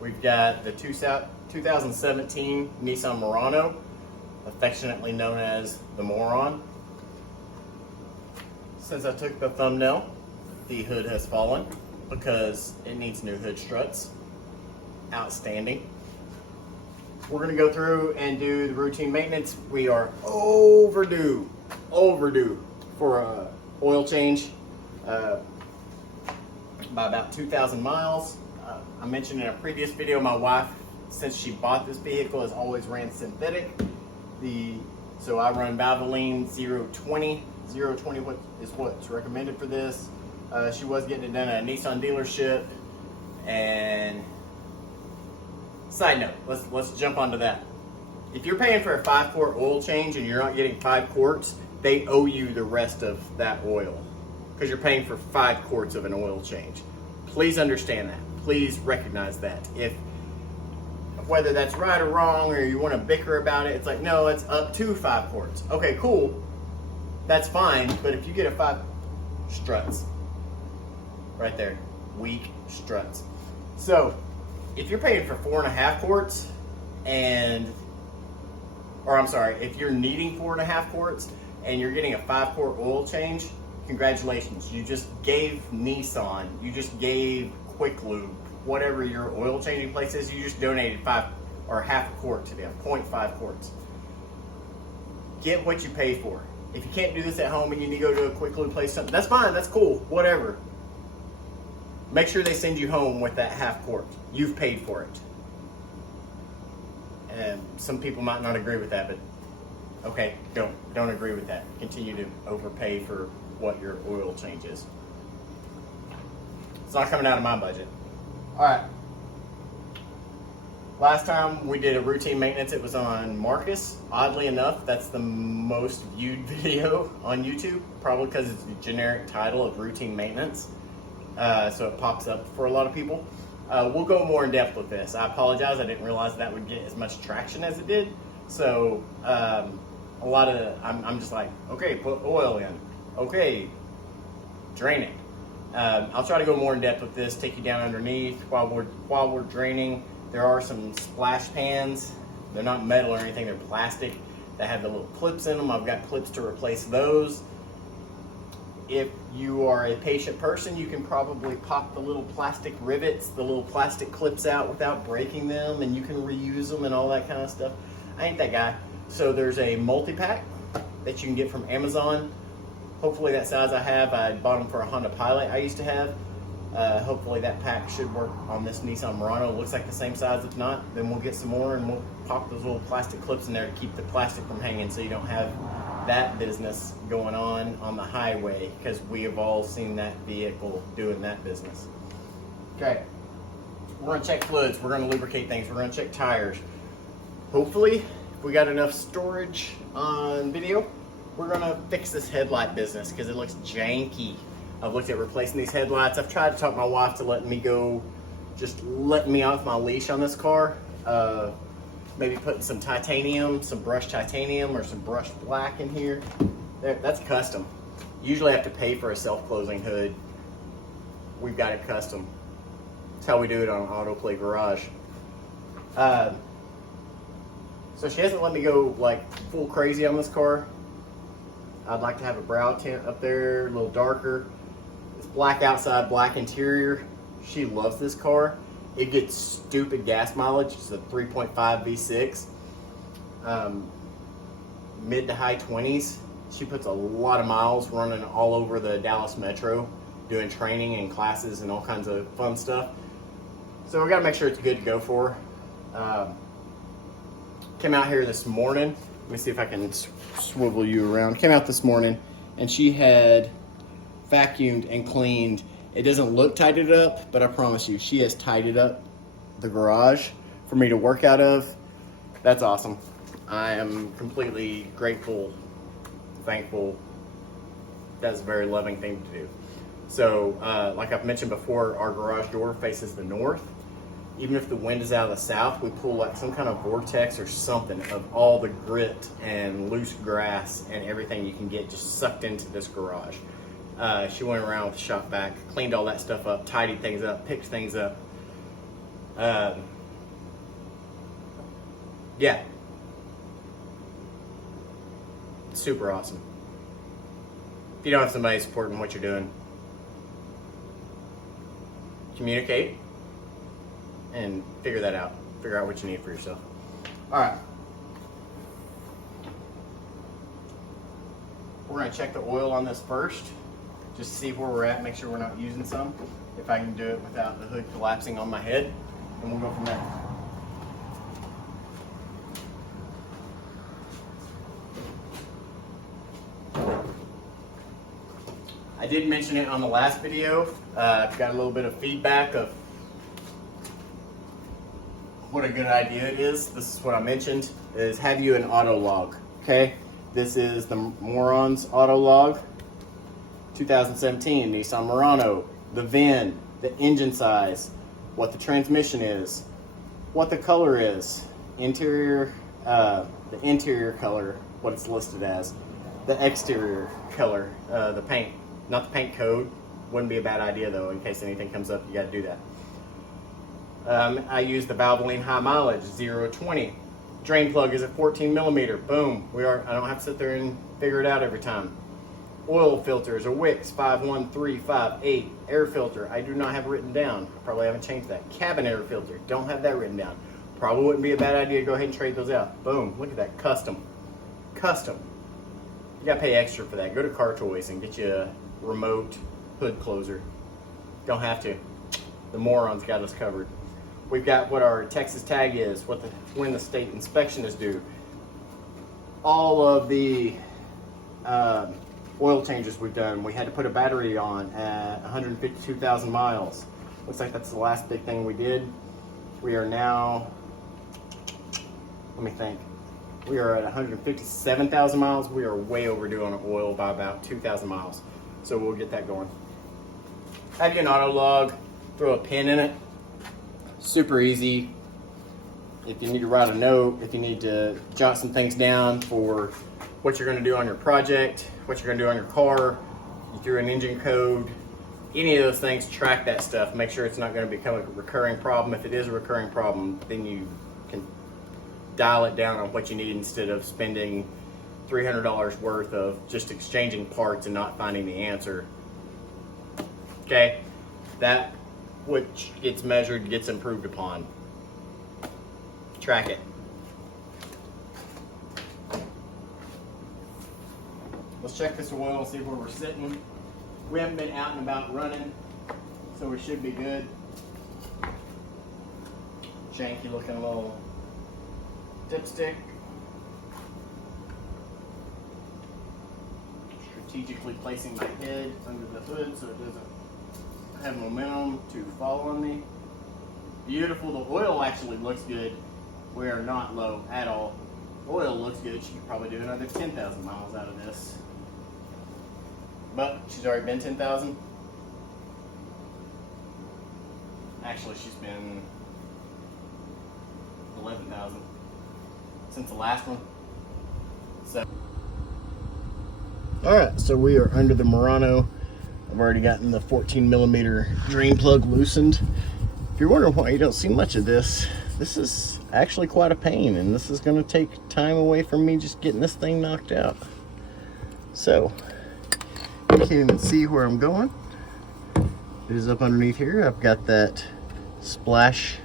We've got the 2017 Nissan Murano, affectionately known as the Moron. Since I took the thumbnail, the hood has fallen because it needs new hood struts. Outstanding. We're going to go through and do the routine maintenance. We are overdue for a oil change by about 2,000 miles. I mentioned in a previous video, my wife, since she bought this vehicle, has always ran synthetic. So I run Valvoline 020. 020 is what's recommended for this. She was getting it done at a Nissan dealership. And side note, let's jump onto that. If you're paying for a 5-quart oil change and you're not getting 5 quarts, they owe you the rest of that oil because you're paying for 5 quarts of an oil change. Please understand that. Please recognize that. Whether that's right or wrong, or you want to bicker about it, it's like, no, it's up to 5 quarts. Okay, cool. That's fine. But if you get a 5 struts, right there, weak struts. So if you're paying for 4.5 quarts if you're needing 4.5 quarts and you're getting a 5-quart oil change, congratulations. You just gave Nissan, you just gave Quick Lube, whatever your oil changing place is, you just donated 5 or half a quart to them, 0.5 quarts. Get what you pay for. If you can't do this at home and you need to go to a Quick Lube place, something, that's fine, that's cool, whatever. Make sure they send you home with that half quart. You've paid for it. And some people might not agree with that, but okay, don't agree with that. Continue to overpay for what your oil change is. It's not coming out of my budget. All right. Last time we did a routine maintenance, it was on Marcus. Oddly enough, that's the most viewed video on YouTube, probably because it's the generic title of routine maintenance. So it pops up for a lot of people. We'll go more in depth with this. I apologize, I didn't realize that would get as much traction as it did. So I'm just like, okay, put oil in. Okay, drain it. I'll try to go more in depth with this, take you down underneath while we're draining. There are some splash pans. They're not metal or anything, they're plastic that have the little clips in them. I've got clips to replace those. If you are a patient person, you can probably pop the little plastic rivets, the little plastic clips out without breaking them, and you can reuse them and all that kind of stuff. I ain't that guy. So there's a multi-pack that you can get from Amazon. Hopefully that size I have. I bought them for a Honda Pilot I used to have. Hopefully that pack should work on this Nissan Murano. It looks like the same size. If not, then we'll get some more and we'll pop those little plastic clips in there to keep the plastic from hanging so you don't have that business going on the highway, because we have all seen that vehicle doing that business. Okay, we're going to check fluids, we're going to lubricate things, we're going to check tires. Hopefully, if we got enough storage on video, we're going to fix this headlight business because it looks janky. I've looked at replacing these headlights. I've tried to talk my wife to let me off my leash on this car. Maybe putting some titanium, some brushed titanium or some brushed black in here. That's custom. Usually I have to pay for a self-closing hood. We've got it custom. That's how we do it on Autoplay Garage. So she hasn't let me go like full crazy on this car. I'd like to have a brow tint up there, a little darker. It's black outside, black interior. She loves this car. It gets stupid gas mileage. It's a 3.5 V6, mid to high 20s. She puts a lot of miles running all over the Dallas Metro, doing training and classes and all kinds of fun stuff. So we gotta make sure it's good to go for her. Came out here this morning. Let me see if I can swivel you around. Came out this morning and she had vacuumed and cleaned. It doesn't look tidied up, but I promise you, she has tidied up the garage for me to work out of. That's awesome. I am completely grateful, thankful. That's a very loving thing to do. So, like I've mentioned before, our garage door faces the north. Even if the wind is out of the south, we pull like some kind of vortex or something of all the grit and loose grass and everything you can get just sucked into this garage. She went around with the shop vac, cleaned all that stuff up, tidied things up, picked things up. Yeah, super awesome. If you don't have somebody supporting what you're doing, communicate and figure that out. Figure out what you need for yourself. All right. We're gonna check the oil on this first, just to see where we're at, make sure we're not using some. If I can do it without the hood collapsing on my head, and we'll go from there. I did mention it on the last video. I've got a little bit of feedback of what a good idea it is. This is what I mentioned, is have you an auto log, okay? This is the Moron's auto log, 2017 Nissan Murano, the VIN, the engine size, what the transmission is, what the color is, interior, the interior color, what it's listed as, the exterior color, the paint. Not the paint code. Wouldn't be a bad idea though, in case anything comes up, you gotta do that. I use the Valvoline high mileage, 0-20. Drain plug is a 14 millimeter, boom. I don't have to sit there and figure it out every time. Oil filter is a Wix 51358. Air filter, I do not have written down. I probably haven't changed that. Cabin air filter, don't have that written down. Probably wouldn't be a bad idea to go ahead and trade those out. Boom, look at that, custom. Custom. You gotta pay extra for that. Go to Car Toys and get you a remote hood closer. Don't have to. The Moron's got us covered. We've got what our Texas tag is, when the state inspection is due. All of the oil changes we've done. We had to put a battery on at 152,000 miles. Looks like that's the last big thing we did. We are now, let me think. We are at 157,000 miles. We are way overdue on oil by about 2,000 miles. So we'll get that going. Have you an auto log, throw a pin in it. Super easy. If you need to write a note, if you need to jot some things down for what you're gonna do on your project, what you're gonna do on your car, you threw an engine code, any of those things, track that stuff. Make sure it's not gonna become a recurring problem. If it is a recurring problem, then you can dial it down on what you need instead of spending $300 worth of just exchanging parts and not finding the answer. Okay, that which gets measured gets improved upon. Track it. Let's check this oil and see where we're sitting. We haven't been out and about running, so we should be good. Janky looking little dipstick. Strategically placing my head under the hood so it doesn't have momentum to fall on me. Beautiful. The oil actually looks good. We are not low at all. Oil looks good. She could probably do another 10,000 miles out of this. But she's already been 10,000. Actually, she's been 11,000 since the last one. So. Alright, so we are under the Murano. I've already gotten the 14 millimeter drain plug loosened. If you're wondering why you don't see much of this, this is actually quite a pain, and this is going to take time away from me just getting this thing knocked out. So, you can't even see where I'm going. It is up underneath here. I've got that splash,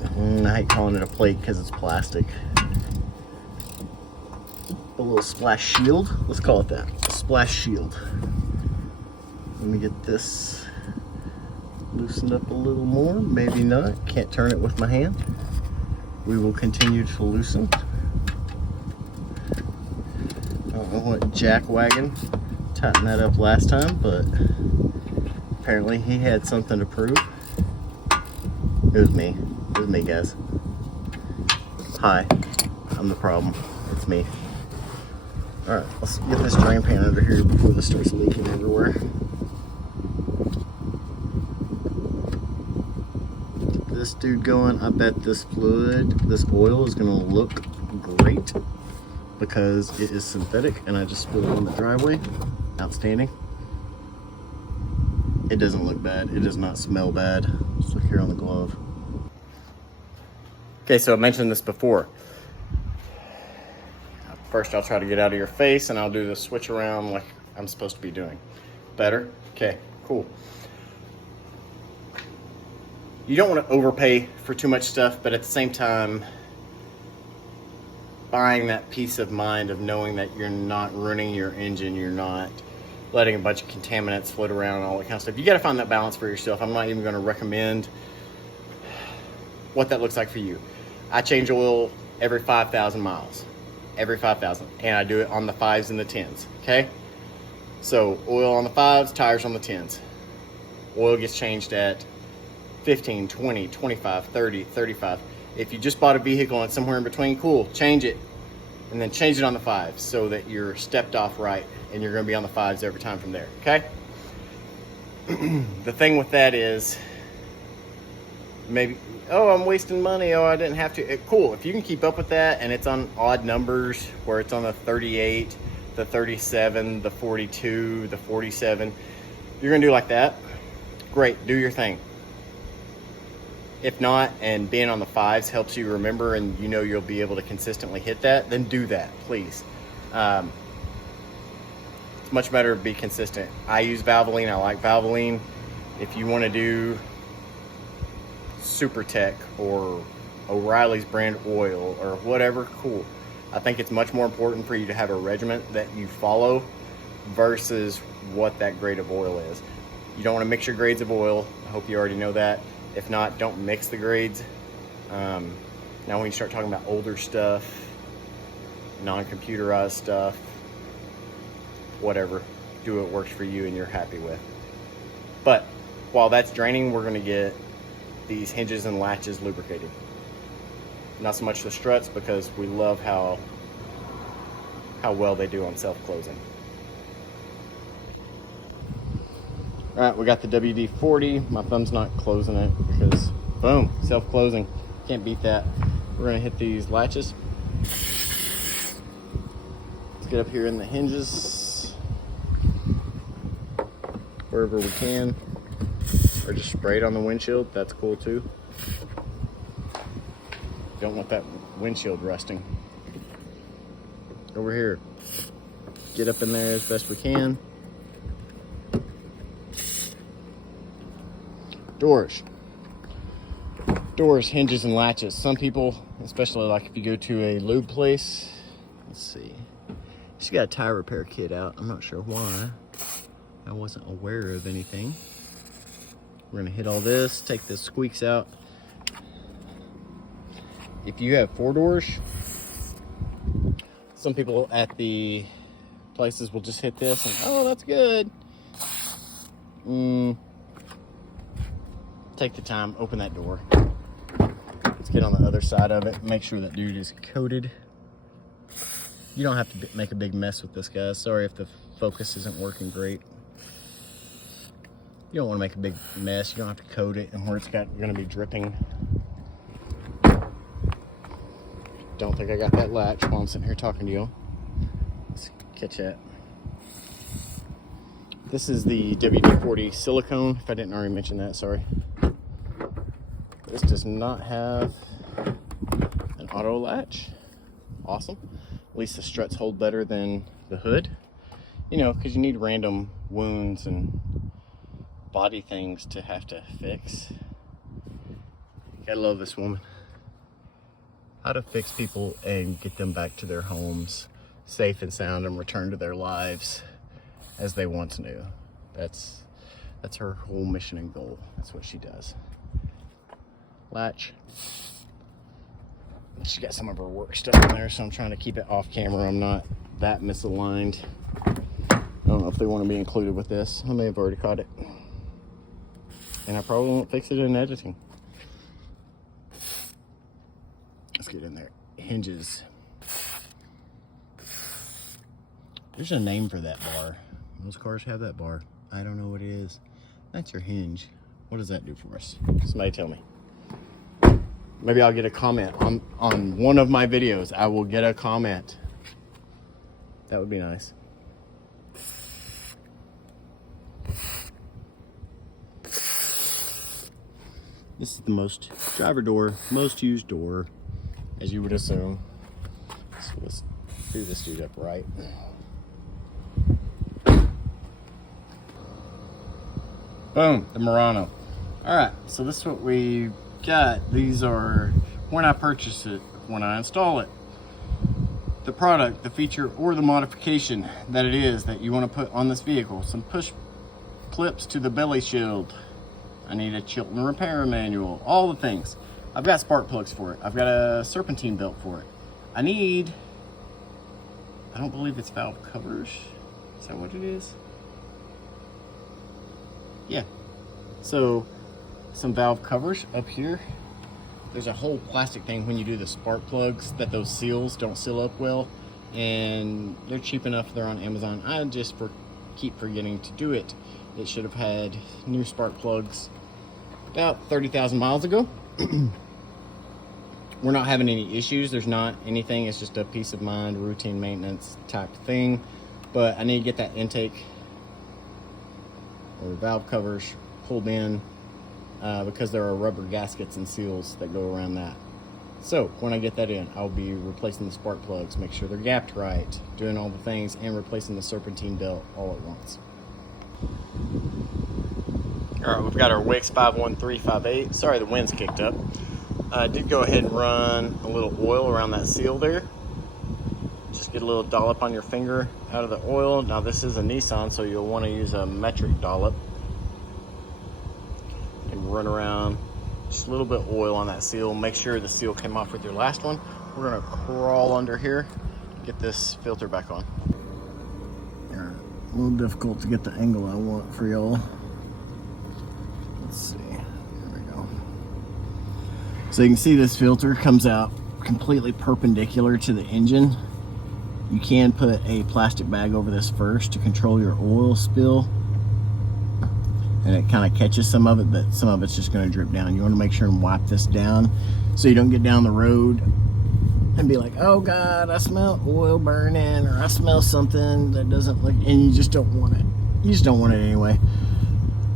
I hate calling it a plate because it's plastic. A little splash shield, let's call it that, a splash shield. Let me get this loosened up a little more, maybe not, can't turn it with my hand. We will continue to loosen. I don't know what jackwagon tightened that up last time, but apparently he had something to prove. It was me guys. Hi, I'm the problem, it's me. Alright, let's get this drain pan under here before this starts leaking everywhere. Get this dude going. I bet this oil is going to look great because it is synthetic and I just spilled it on the driveway. Outstanding. It doesn't look bad. It does not smell bad. Let's look here on the glove. Okay, so I mentioned this before. First, I'll try to get out of your face, and I'll do the switch around like I'm supposed to be doing. Better? Okay, cool. You don't want to overpay for too much stuff, but at the same time, buying that peace of mind of knowing that you're not ruining your engine, you're not letting a bunch of contaminants float around and all that kind of stuff. You got to find that balance for yourself. I'm not even going to recommend what that looks like for you. I change oil every 5,000 miles. Every 5,000, and I do it on the 5s and the 10s, okay? So oil on the 5s, tires on the 10s. Oil gets changed at 15, 20, 25, 30, 35. If you just bought a vehicle and it's somewhere in between, cool, change it. And then change it on the 5s so that you're stepped off right and you're gonna be on the 5s every time from there, okay? The thing with that is, maybe, oh, I'm wasting money, oh, I didn't have to. Cool, if you can keep up with that and it's on odd numbers where it's on the 38, the 37, the 42, the 47, you're gonna do like that, great, do your thing. If not, and being on the 5s helps you remember and you know you'll be able to consistently hit that, then do that, please. It's much better to be consistent. I use Valvoline, I like Valvoline. If you wanna do Super Tech or O'Reilly's brand oil or whatever, cool. I think it's much more important for you to have a regimen that you follow versus what that grade of oil is. You don't want to mix your grades of oil. I hope you already know that. If not, don't mix the grades. Now when you start talking about older stuff, non-computerized stuff, whatever, do what works for you and you're happy with. But while that's draining, we're going to get these hinges and latches lubricated. Not so much the struts, because we love how well they do on self-closing. All right, we got the WD-40. My thumb's not closing it because, boom, self-closing. Can't beat that. We're gonna hit these latches. Let's get up here in the hinges wherever we can, or just spray it on the windshield. That's cool too. Don't want that windshield rusting. Over here, get up in there as best we can. Doors, hinges, and latches. Some people, especially like if you go to a lube place, let's see, she's got a tire repair kit out. I'm not sure why. I wasn't aware of anything. We're gonna hit all this, take the squeaks out. If you have 4 doors, some people at the places will just hit this and, oh, that's good. Take the time, open that door. Let's get on the other side of it, make sure that dude is coated. You don't have to make a big mess with this, guys. Sorry if the focus isn't working great. You don't want to make a big mess. You don't have to coat it and where it's gonna be dripping. Don't think I got that latch while I'm sitting here talking to you. Let's catch that. This is the WD-40 silicone, if I didn't already mention that, sorry. This does not have an auto latch. Awesome. At least the struts hold better than the hood. You know, because you need random wounds and body things to have to fix. Gotta love this woman. How to fix people and get them back to their homes safe and sound and return to their lives as they once knew. That's her whole mission and goal. That's what she does. Latch. She got some of her work stuff in there, so I'm trying to keep it off camera. I'm not that misaligned. I don't know if they want to be included with this. I may have already caught it. And I probably won't fix it in editing. Let's get in there. Hinges. There's a name for that bar. Most cars have that bar. I don't know what it is. That's your hinge. What does that do for us? Somebody tell me. Maybe I'll get a comment on one of my videos. I will get a comment. That would be nice. This This is the most driver door, most used door, as you would assume. So let's do this dude up right. Boom, the Murano. All right, so this is what we got. These are when I purchase it, when I install it. The product, the feature, or the modification that it is that you want to put on this vehicle. Some push clips to the belly shield. I need a Chilton repair manual, all the things. I've got spark plugs for it. I've got a serpentine belt for it. I don't believe it's valve covers. Is that what it is? Yeah. So some valve covers up here. There's a whole plastic thing when you do the spark plugs that those seals don't seal up well, and they're cheap enough. They're on Amazon. I just keep forgetting to do it. It should have had new spark plugs about 30,000 miles ago. We're not having any issues. There's not anything. It's just a peace of mind, routine maintenance type thing. But I need to get that intake or valve covers pulled in because there are rubber gaskets and seals that go around that. So when I get that in, I'll be replacing the spark plugs, make sure they're gapped right, doing all the things, and replacing the serpentine belt all at once. All right, we've got our Wix 51358. Sorry, the wind's kicked up. I did go ahead and run a little oil around that seal there. Just get a little dollop on your finger out of the oil. Now this is a Nissan, so you'll want to use a metric dollop. And run around just a little bit of oil on that seal. Make sure the seal came off with your last one. We're gonna crawl under here, get this filter back on. A little difficult to get the angle I want for y'all. Let's see, there we go. So you can see this filter comes out completely perpendicular to the engine. You can put a plastic bag over this first to control your oil spill, and it kind of catches some of it, but some of it's just going to drip down. You want to make sure and wipe this down so you don't get down the road and be like, oh God, I smell oil burning, or I smell something that doesn't look, and you just don't want it. You just don't want it anyway.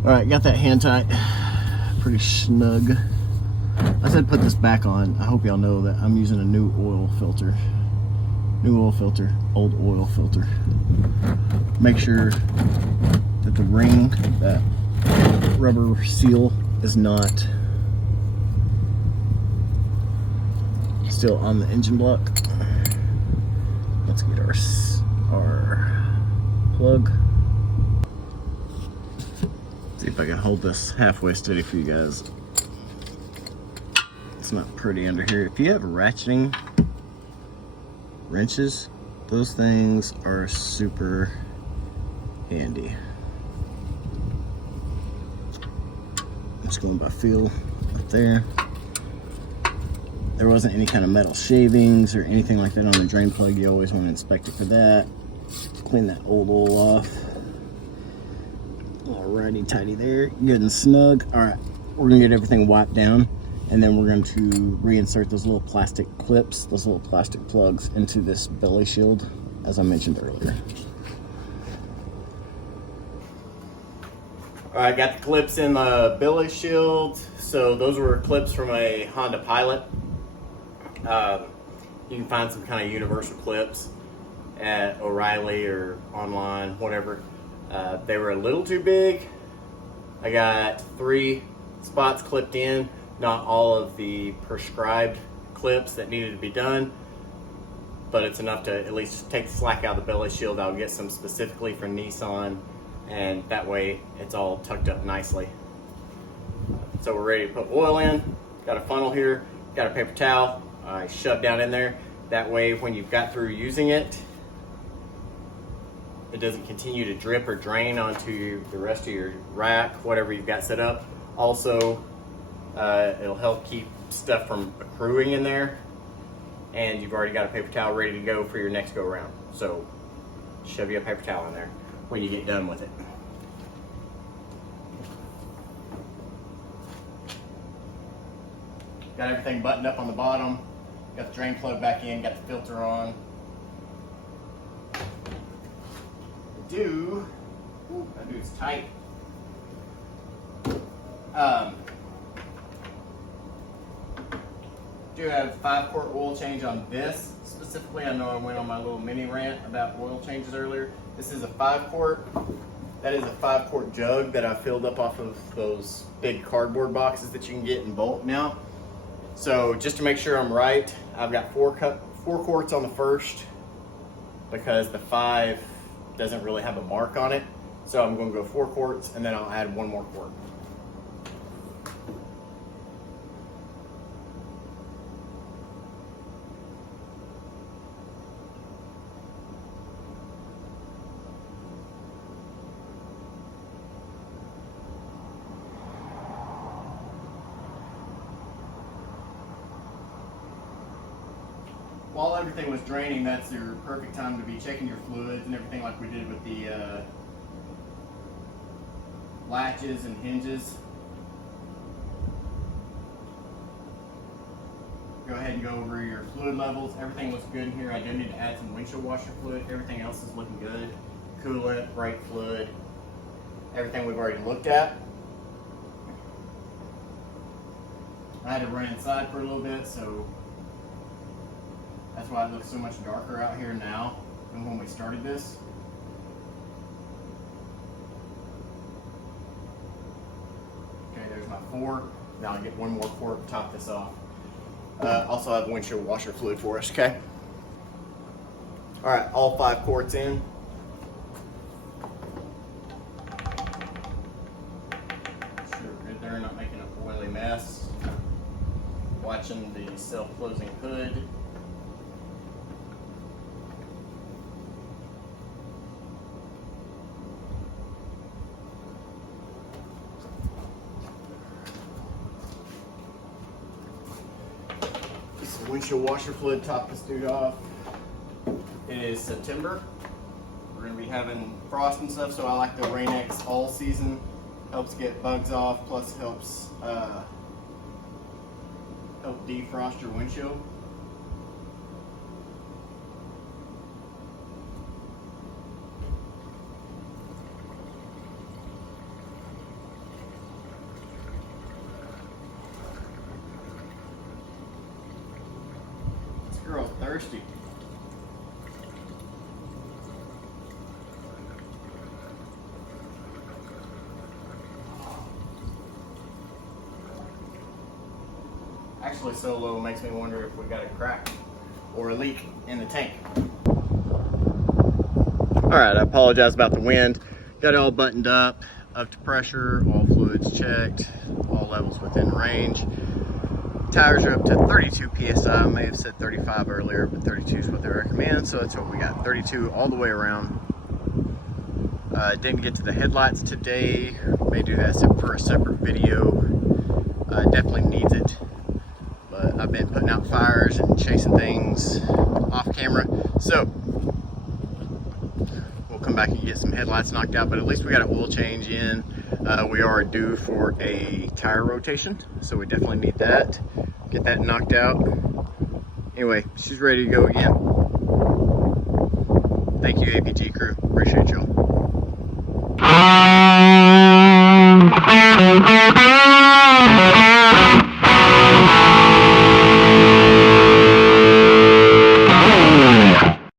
All right, got that hand tight, pretty snug. I said put this back on. I hope y'all know that I'm using a new oil filter. New oil filter, old oil filter. Make sure that the ring, that rubber seal, is not still on the engine block. Let's get our plug. See if I can hold this halfway steady for you guys. It's not pretty under here. If you have ratcheting wrenches, those things are super handy. I'm just going by feel up there. There wasn't any kind of metal shavings or anything like that on the drain plug. You always want to inspect it for that. Clean that old oil off. Alrighty, tidy there, good and snug. All right, we're gonna get everything wiped down, and then we're going to reinsert those little plastic clips, those little plastic plugs into this belly shield, as I mentioned earlier. All right, got the clips in the belly shield. So those were clips from a Honda Pilot. You can find some kind of universal clips at O'Reilly or online, whatever. They were a little too big. I got 3 spots clipped in, not all of the prescribed clips that needed to be done, but it's enough to at least take the slack out of the belly shield. I'll get some specifically for Nissan, and that way it's all tucked up nicely. So we're ready to put oil in. Got a funnel here, got a paper towel I shoved down in there. That way when you've got through using it, it doesn't continue to drip or drain onto the rest of your rack, whatever you've got set up. Also, it'll help keep stuff from accruing in there, and you've already got a paper towel ready to go for your next go round. So shove you a paper towel in there when you get done with it. Got everything buttoned up on the bottom, got the drain plug back in, got the filter on. That dude's tight. Do have 5-quart oil change on this specifically. I know I went on my little mini rant about oil changes earlier. This is a 5-quart. That is a 5-quart jug that I filled up off of those big cardboard boxes that you can get in bulk now. So just to make sure I'm right, I've got 4 quarts on the first because the 5 doesn't really have a mark on it. So I'm going to go 4 quarts and then I'll add 1 more quart. While everything was draining, that's your perfect time to be checking your fluids and everything like we did with the latches and hinges. Go ahead and go over your fluid levels. Everything looks good in here. I do need to add some windshield washer fluid. Everything else is looking good. Coolant, brake fluid, everything we've already looked at. I had to run inside for a little bit, so that's why it looks so much darker out here now than when we started this. Okay, there's my 4. Now I'll get 1 more quart to top this off. Also have windshield washer fluid for us, okay? All right, all 5 quarts in. Sure, good there, not making a oily mess. Watching the self-closing hood. Windshield washer fluid, top this dude off. It is September. We're going to be having frost and stuff, so I like the Rain-X All Season. Helps get bugs off, plus helps help defrost your windshield. Girl's thirsty. Actually, so low makes me wonder if we got a crack or a leak in the tank. All right, I apologize about the wind. Got it all buttoned up to pressure, all fluids checked, all levels within range. Tires are up to 32 PSI. I may have said 35 earlier, but 32 is what they recommend, so that's what we got, 32 all the way around. Didn't get to the headlights today. May do that for a separate video. Definitely needs it. But I've been putting out fires and chasing things off camera, so we'll come back and get some headlights knocked out, but at least we got an oil change in. We are due for a tire rotation, so we definitely need that. Get that knocked out. Anyway, she's ready to go again. Thank you, APT crew. Appreciate y'all.